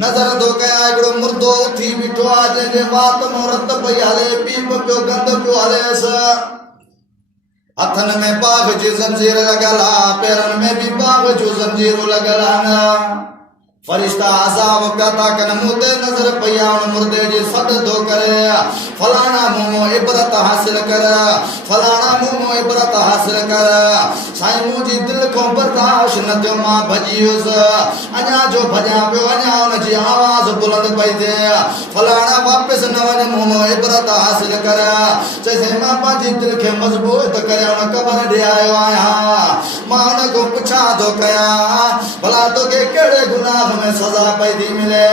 नजर दो कया एकड़ो मुर्दो उथी बीठो आ जंहिंजे वात मां रत पई हले पीप पियो गंद पियो हलेसि हथनि में बाघ जी ज़ंजीर लॻल आहे पेरनि में बि बाघ जूं ज़ंजीरूं लॻल आहिनि फरिश्ता अज़ाब पिया था कनि मूं ते नज़र पई आहे उन मुर्दे जी सॾ थो करे फलाणा मूं मां इबरत हासिल कर फलाणा मूं मां इबरत हासिल कर साईं मुंहिंजी दिलि खां बर्दाश्त न थियो मां भॼी वियुसि अञा जो भॼां पियो अञा हुनजी आवाज़ बुलंद पई थिए फलाणा वापसि न वञ मूं मां इबरत हासिल कर चइसि मां पंहिंजी दिलि खे मज़बूत करे हुन क़बर ॾे आयो आहियां मां हुन खां पुछां थो कयां भला तोखे कहिड़े गुनाह में सज़ा पई थी मिले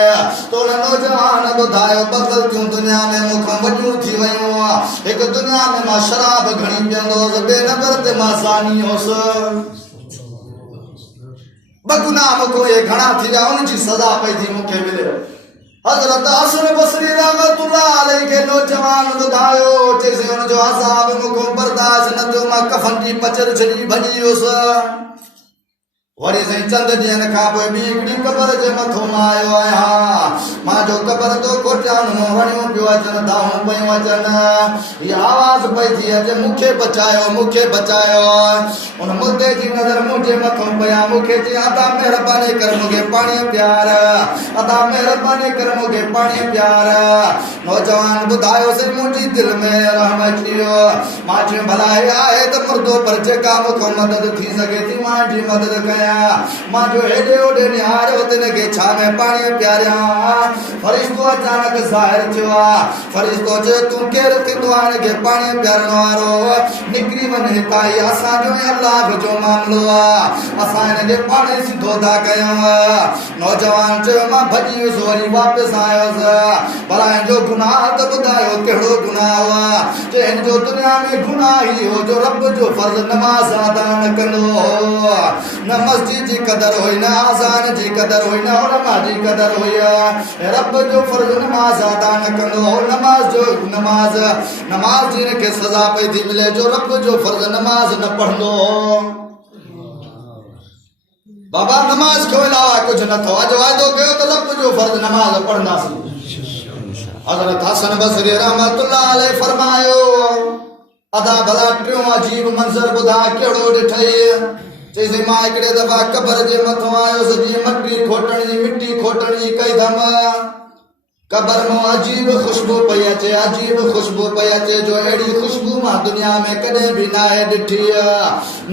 तो नौजवान ॿुधायो ॿ ग़लतियूं दुनिया में मूंखां वॾियूं थी वयूं हिकु दुनिया में मां शराब घणी पीअंदो हुउसि ॿिए नंबर ते मां ज़ानी हुउसि ॿ गुनाह मूंखां इहे घणा थी विया उनजी सज़ा पई थी मूंखे मिले हज़रत हसन बसरी रहमतुल्लाह अलैहि खे नौजवान ॿुधायो चइसि हुनजो अज़ाब मूंखां बर्दाश्त न थियो मां कफ़न जी पचर छॾी भॼी वियुसि वरी साईं चंद ॾींहंनि खां पोइ ॿी हिकिड़ी क़बर जे मथां मां आयो आहियां मां जो क़बर तो कोटियाउनि मां वणियूं पियूं अचनि दाहूं पियूं अचनि हीअ आवाज़ पई थी अचे मूंखे बचायो उन मुर्दे जी नज़र मुंहिंजे मथां पिया मूंखे चई अदा महिरबानी कर मूंखे पाणी प्यार अदा महिरबानी कर मूंखे पाणी प्यार नौजवान ॿुधायोसीं मुंहिंजी दिलि में रहम अची वियो मां चयो भला हे आहे त मुर्दो पर जेका मूंखां मदद थी सघे थी मां जी मदद कयां मां जो हेॾे होॾे निहारियो तिन खे छा में पाणी पियारियां फरिश्तो अचानक ज़ाहिर थियो आहे फरिश्तो चयो तूं केरु थींदो आहे हिन खे पाणी पियारण वारो निकिरी वञ हितां हीअ असांजो अल्लाह जो मामिलो आहे असां हिन खे पाणी सिधो था कयूं नौजवान चयो मां भॼी वियुसि वरी वापसि आयुसि भला हिन जो गुनाह त ॿुधायो कहिड़ो गुनाह हुआ चए हिन जो दुनिया में गुनाह ई हो जो रब जो फर्ज़ नमाज़ अदा न कंदो हो न मस्जिद जी कदर हुई न आज़ान जी कदर हुई न उलमा जी कदर हुई रब जो फर्ज़ नमाज अदा न कंदो हो नमाज जी खे सज़ा पई थी मिले जो रब जो फर्ज़ नमाज न पढ़ंदो हो बाबा नमाज खां अलावा कुझु नथो अॼु वाइदो कयो त रब जो फर्ज़ नमाज पढ़ंदासीं हज़रत हसन बसरी रहमतुल्लाह अलैहि फरमायो अदा भला टियों अजीब मंज़र ॿुधा कहिड़ो ॾिठई चइसि मां हिकिड़े दफ़ा क़बर जे मथां आयुसि जीअं मिट्टी खोटण जी कई धम क़बर मां अजीब ख़ुशबू पई अचे जो अहिड़ी ख़ुशबू मां दुनिया में कॾहिं बि न आहे ॾिठी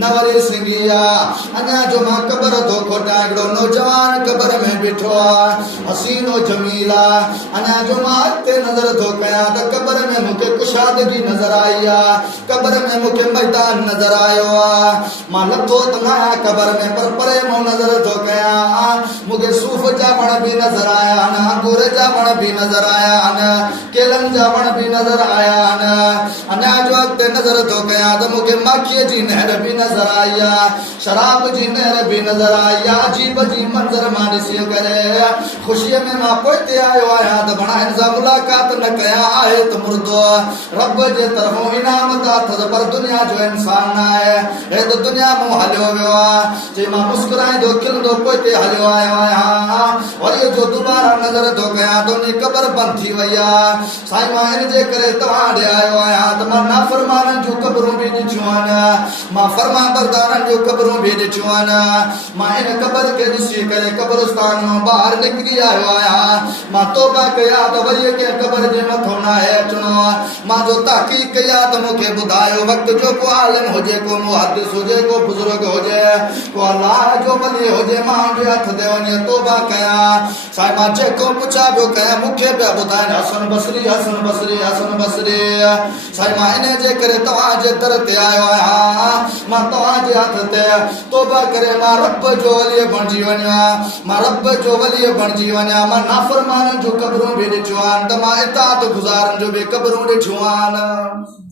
न वरी सिंगी अञा जो मां क़बर थो खोटां हिकिड़ो नौजवान क़बर में बीठो आहे हसीनो जमील अञा जो मां अॻिते नज़र थो कयां त क़बर में मूंखे कुशादगी नज़र आई आहे क़बर में मूंखे मैदान नज़र आयो आहे मां लथो त न आहियां क़बर में पर परे मां नज़र थो कयां मूंखे सूफ़ जा वण बि नज़र आया आहिनि अंगूर जा वण बि नज़र आया आहिनि केलनि जा वण बि नज़र आया आहिनि अञा जो अॻिते नज़र थो कयां त मूंखे माखीअ जी नहर बि नज़र आई आहे शराब जी नहर बि नज़र आई आहे अजीब जी मंज़र मां ॾिसी करे ख़ुशीअ में मां पोइते आयो आहियां त भणा हिन सां मुलाक़ात न कयां आहे त मुर्दो रब जे तरफ़ां इनाम त अथसि पर दुनिया जो इंसान न आहे हे त दुनिया मां हलियो वियो आहे चई मां मुस्कुराईंदो खिलंदो पोइते हलियो आयो आहियां वरी जो दुबारा नज़र थो कयां त क़बर बंदि थी वई आहे साईं मां हिन जे करे तव्हां ॾे आयो आहियां त मां नाफ़रमाननि जूं क़बरूं बि ॾिठियूं आहिनि मां फरमाबरदारनि जूं क़बरूं बि ॾिठियूं आहिनि मां हिन क़बर खे ॾिसी करे क़ब्रिस्तान मां ॿाहिरि निकिरी आयो आहियां मां तौबा कया त वरी कंहिं क़बर जे मथां न आहे अचिणो मां जो तहक़ीक़ कई आहे त मूंखे ॿुधायो वक़्त जो को आलिम हुजे को मुहद्दिस हुजे को बुज़ुर्ग हुजे को अल्लाह जो वली हुजे मां हुनजे हथ ते वञी तौबा कयां साईं मां जेको पुछां पियो कयां मूंखे पिया ॿुधाइनि हसन बसरी साईं मां इन जे करे तव्हांजे दर ते आयो आहियां मां तव्हांजे हथ ते तौबा करे मां रब जो वली बणिजी वञा मां नाफ़रमाननि जूं क़बरूं बि ॾिठियूं आहिनि त मां इताअत गुज़ारनि जूं बि क़बरूं ॾिठियूं आहिनि